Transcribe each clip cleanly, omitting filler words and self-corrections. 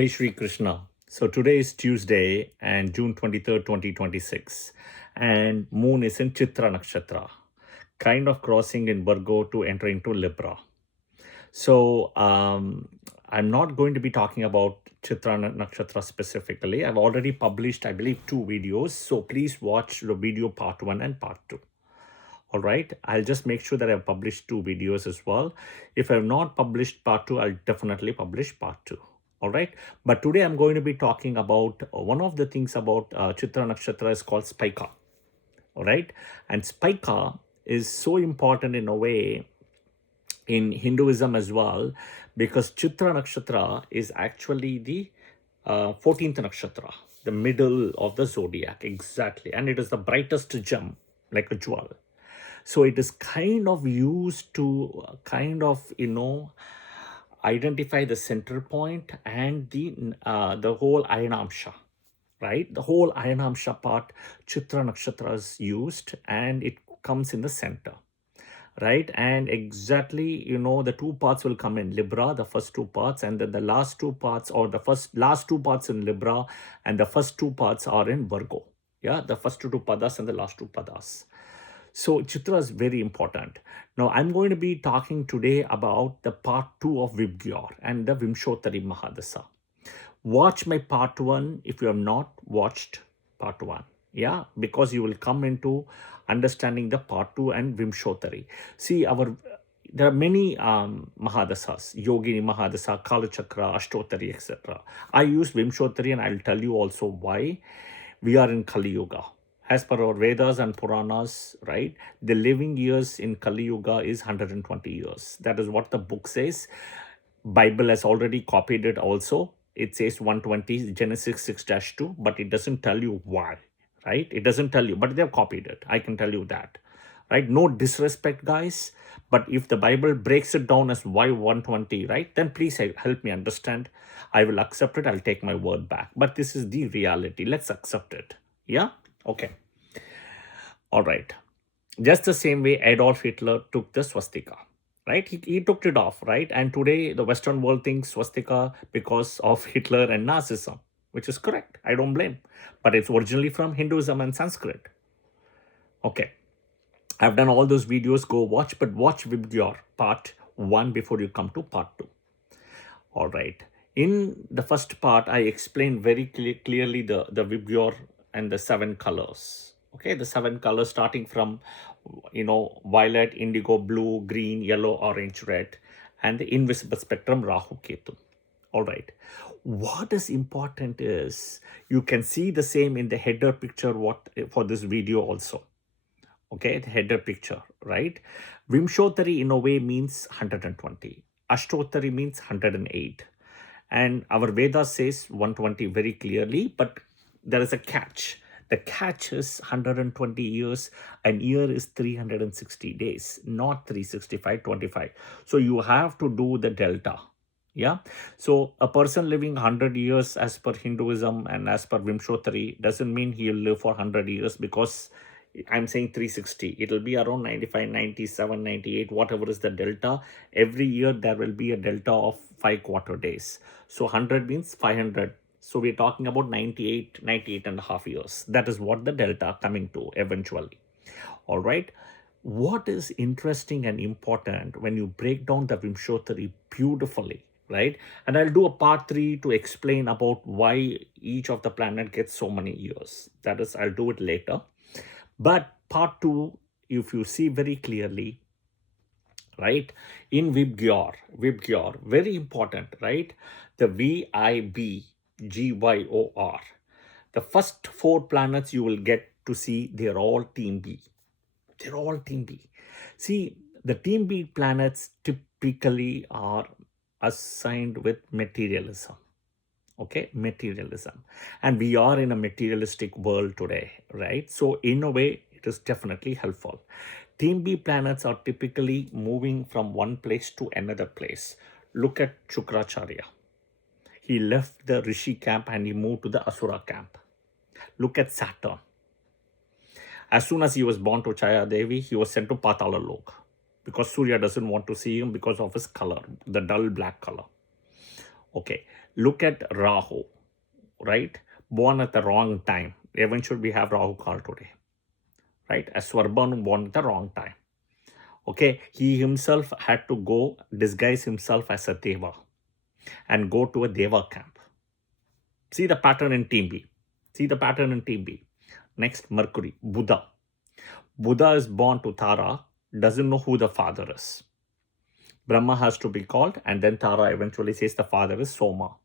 Hey Shri Krishna. So today is Tuesday and June 23rd, 2026, and moon is in Chitra Nakshatra, kind of crossing in Virgo to enter into Libra. So I'm not going to be talking about Chitra Nakshatra specifically. I've already published, I believe, 2 videos. So please watch the video part 1 and part 2. All right. I'll just make sure that I've published 2 videos as well. If I've not published part 2, I'll definitely publish part 2. All right. But today I'm going to be talking about one of the things about Chitra Nakshatra is called Spika. All right. And Spika is so important in a way in Hinduism as well, because Chitra Nakshatra is actually the 14th Nakshatra, the middle of the zodiac. Exactly. And it is the brightest gem, like a jewel. So it is kind of used to identify the center point and the whole Ayanamsha, right? The whole Ayanamsha part, Chitra Nakshatra is used and it comes in the center, right? And exactly, the 2 parts will come in Libra, the first 2 parts, and then the last 2 parts, or the last 2 parts in Libra, and the first 2 parts are in Virgo. Yeah, the first 2 padas and the last 2 padas. So Chitra is very important. Now I'm going to be talking today about the part 2 of VIBGYOR and the Vimshottari Mahadasa. Watch my part 1 if you have not watched part 1. Yeah, because you will come into understanding the part 2 and Vimshottari. See, there are many Mahadasas, Yogini Mahadasa, Kalachakra, Ashtottari, etc. I use Vimshottari and I'll tell you also why. We are in Kali Yuga. As per our Vedas and Puranas, right, the living years in Kali Yuga is 120 years. That is what the book says. Bible has already copied it also. It says 120, Genesis 6-2, but it doesn't tell you why, right? It doesn't tell you, but they've copied it. I can tell you that, right? No disrespect, guys. But if the Bible breaks it down as why 120, right, then please help me understand. I will accept it. I'll take my word back. But this is the reality. Let's accept it. Yeah? Okay. All right. Just the same way Adolf Hitler took the swastika, right? He took it off, right? And today the Western world thinks swastika because of Hitler and Nazism, which is correct. I don't blame. But it's originally from Hinduism and Sanskrit. Okay. I've done all those videos. Go watch, but watch VIBGYOR part 1 before you come to part 2. All right. In the first part, I explained very clearly the VIBGYOR and the 7 colors. Okay, the 7 colors starting from, violet, indigo, blue, green, yellow, orange, red, and the invisible spectrum, Rahu, Ketu. All right. What is important is you can see the same in the header picture for this video also. Okay, the header picture, right? Vimshottari in a way means 120. Ashtottari means 108. And our Veda says 120 very clearly, but there is a catch. The catch is 120 years, and year is 360 days, not 365.25. So you have to do the delta. Yeah. So a person living 100 years as per Hinduism and as per Vimshottari doesn't mean he'll live for 100 years, because I'm saying 360. It'll be around 95, 97, 98, whatever is the delta. Every year there will be a delta of 5 quarter days. So 100 means 500. So we're talking about 98 and a half years. That is what the delta coming to eventually. All right. What is interesting and important when you break down the Vimshottari beautifully, right? And I'll do a part 3 to explain about why each of the planet gets so many years. That is, I'll do it later. But part 2, if you see very clearly, right, in VIBGYOR, very important, right? The VIBGYOR. The first 4 planets you will get to see, they're all team B. They're all team B. See, the team B planets typically are assigned with materialism. Okay, materialism. And we are in a materialistic world today, right? So in a way, it is definitely helpful. Team B planets are typically moving from one place to another place. Look at Shukracharya. He left the Rishi camp and he moved to the Asura camp. Look at Saturn. As soon as he was born to Chaya Devi, he was sent to Patala Lok, because Surya doesn't want to see him because of his color, the dull black color. Okay, Look at Rahu, right? Born at the wrong time. Eventually, we have Rahu Kal today, right? A Swarbanu born at the wrong time. Okay, he himself had to go disguise himself as a Deva and go to a Deva camp. See the pattern in Team B. See the pattern in Team B. Next, Mercury, Buddha. Buddha is born to Tara, doesn't know who the father is. Brahma has to be called, and then Tara eventually says the father is Soma.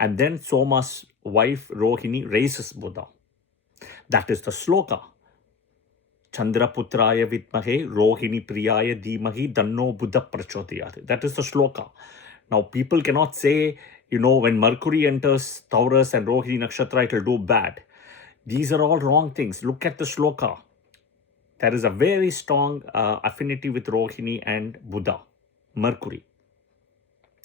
And then Soma's wife Rohini raises Buddha. That is the sloka. Chandraputraya Vitmahe Rohini Priyaya Dhimahi Danno Buddha Prachodayat. That is the sloka. Now, people cannot say, when Mercury enters Taurus and Rohini Nakshatra, it will do bad. These are all wrong things. Look at the shloka. There is a very strong affinity with Rohini and Buddha, Mercury.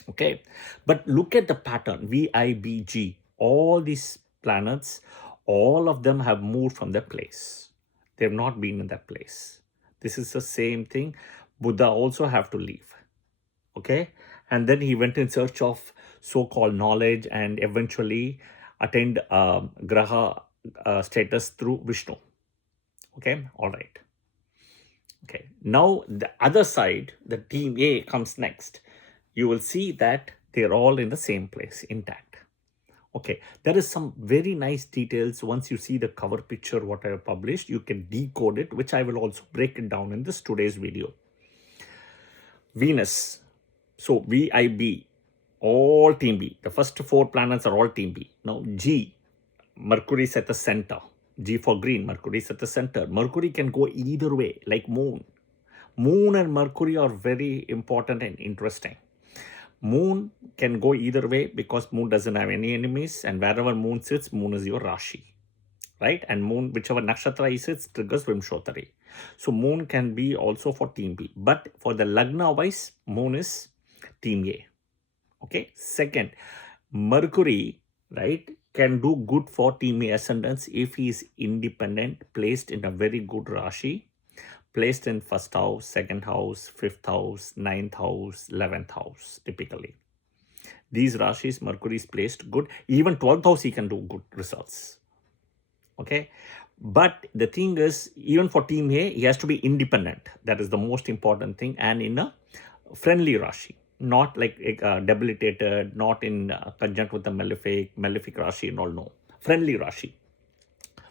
Okay, but look at the pattern, VIBG. All these planets, all of them have moved from their place. They have not been in that place. This is the same thing. Buddha also have to leave. Okay, and then he went in search of so-called knowledge and eventually attained Graha status through Vishnu. Okay, all right. Okay, now the other side, the team A comes next. You will see that they're all in the same place, intact. Okay, there is some very nice details. Once you see the cover picture, what I have published, you can decode it, which I will also break it down in this today's video. Venus, so VIB, all team B. The first 4 planets are all team B. Now G, Mercury is at the center. G for green, Mercury is at the center. Mercury can go either way, like moon. Moon and Mercury are very important and interesting. Moon can go either way because moon doesn't have any enemies, and wherever moon sits, moon is your Rashi, right? And moon, whichever nakshatra he sits, triggers Vimshottari. So moon can be also for team B, but for the Lagna wise, moon is team A. Okay, second, Mercury, right, can do good for team A ascendants if he is independent, placed in a very good Rashi, placed in first house, second house, fifth house, ninth house, 11th house, typically. These Rashis, Mercury is placed good. Even 12th house, he can do good results. Okay. But the thing is, even for team A, he has to be independent. That is the most important thing. And in a friendly Rashi, not like debilitated, not in conjunct with the malefic Rashi and all. No. Friendly Rashi.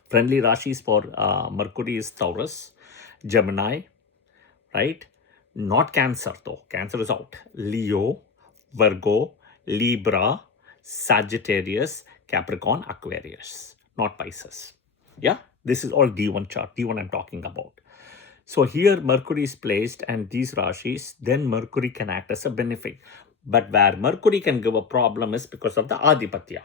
Friendly Rashis for Mercury is Taurus, Gemini, right? Not Cancer though. Cancer is out. Leo, Virgo, Libra, Sagittarius, Capricorn, Aquarius. Not Pisces. Yeah, this is all D1 chart. D1 I'm talking about. So here Mercury is placed and these Rashis, then Mercury can act as a benefic. But where Mercury can give a problem is because of the Adipatya.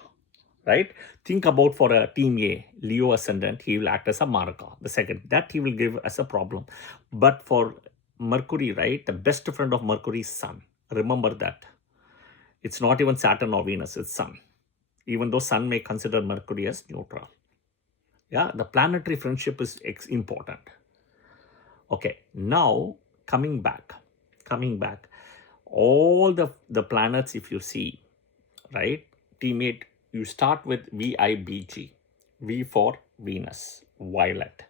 Right? Think about for a team A, Leo ascendant, he will act as a Maraka. The second, that he will give as a problem. But for Mercury, right, the best friend of Mercury is Sun. Remember that. It's not even Saturn or Venus, it's Sun. Even though Sun may consider Mercury as neutral. Yeah, the planetary friendship is important. Okay, now coming back, all the planets, if you see, right, teammate, you start with VIBG, V for Venus, violet,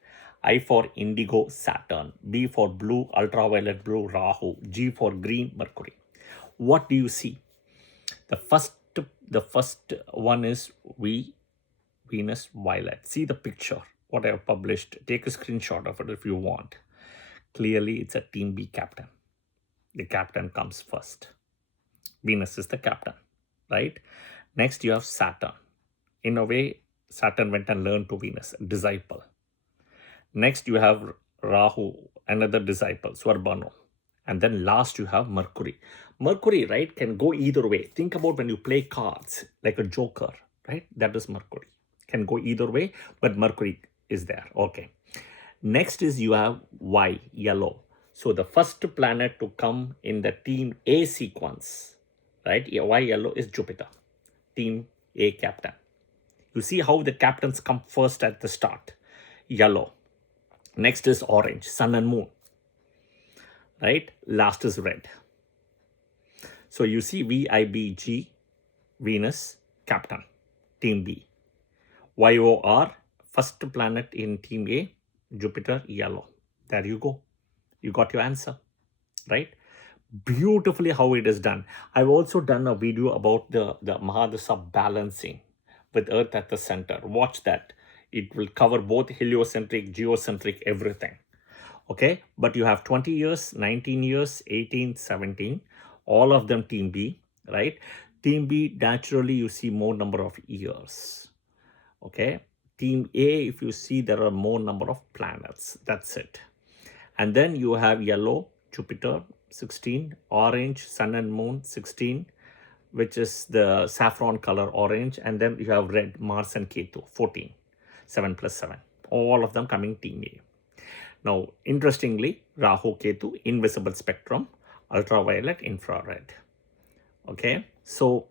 I for indigo, Saturn, B for blue, ultraviolet blue, Rahu, G for green, Mercury. What do you see? The first one is Venus, violet. See the picture, what I have published. Take a screenshot of it if you want. Clearly, it's a team B captain. The captain comes first. Venus is the captain, right? Next, you have Saturn. In a way, Saturn went and learned to Venus, disciple. Next, you have Rahu, another disciple, Swarbanu. And then last, you have Mercury. Mercury, right, can go either way. Think about when you play cards, like a joker, right? That is Mercury. Can go either way, but Mercury is there. Okay. Next is you have Y, yellow. So the first planet to come in the team A sequence, right? Y, yellow is Jupiter, team A captain. You see how the captains come first at the start, yellow. Next is orange, sun and moon, right? Last is red. So you see VIBG, Venus, captain, team B. VIBGYOR, first planet in team A, Jupiter, yellow. There you go. You got your answer, right? Beautifully how it is done. I've also done a video about the Mahadasa balancing with Earth at the center. Watch that. It will cover both heliocentric, geocentric, everything. Okay, but you have 20 years, 19 years, 18, 17, all of them team B, right? Team B, naturally you see more number of years. Okay, team A, if you see, there are more number of planets. That's it. And then you have yellow, Jupiter, 16, orange, sun and moon, 16, which is the saffron color orange. And then you have red, Mars and Ketu, 14, 7 plus 7. All of them coming team A. Now, interestingly, Rahu, Ketu, invisible spectrum, ultraviolet, infrared. Okay, so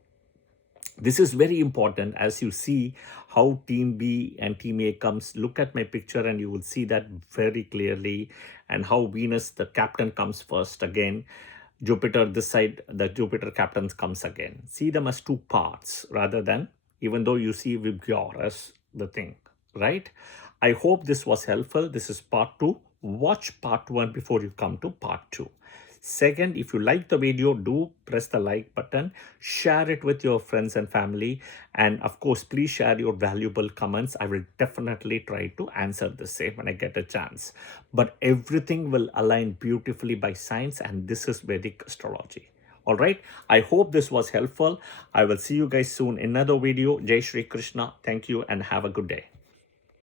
this is very important. As you see how team B and team A comes, look at my picture and you will see that very clearly, and how Venus, the captain, comes first again. Jupiter, this side, the Jupiter captain comes again. See them as two parts rather than, even though you see VIBGYOR as the thing, right? I hope this was helpful. This is part 2. Watch part 1 before you come to part 2. Second, if you like the video, do press the like button, share it with your friends and family, and of course, please share your valuable comments. I will definitely try to answer the same when I get a chance. But everything will align beautifully by science, and this is Vedic astrology. All right, I hope this was helpful. I will see you guys soon in another video. Jai Shri Krishna. Thank you and have a good day.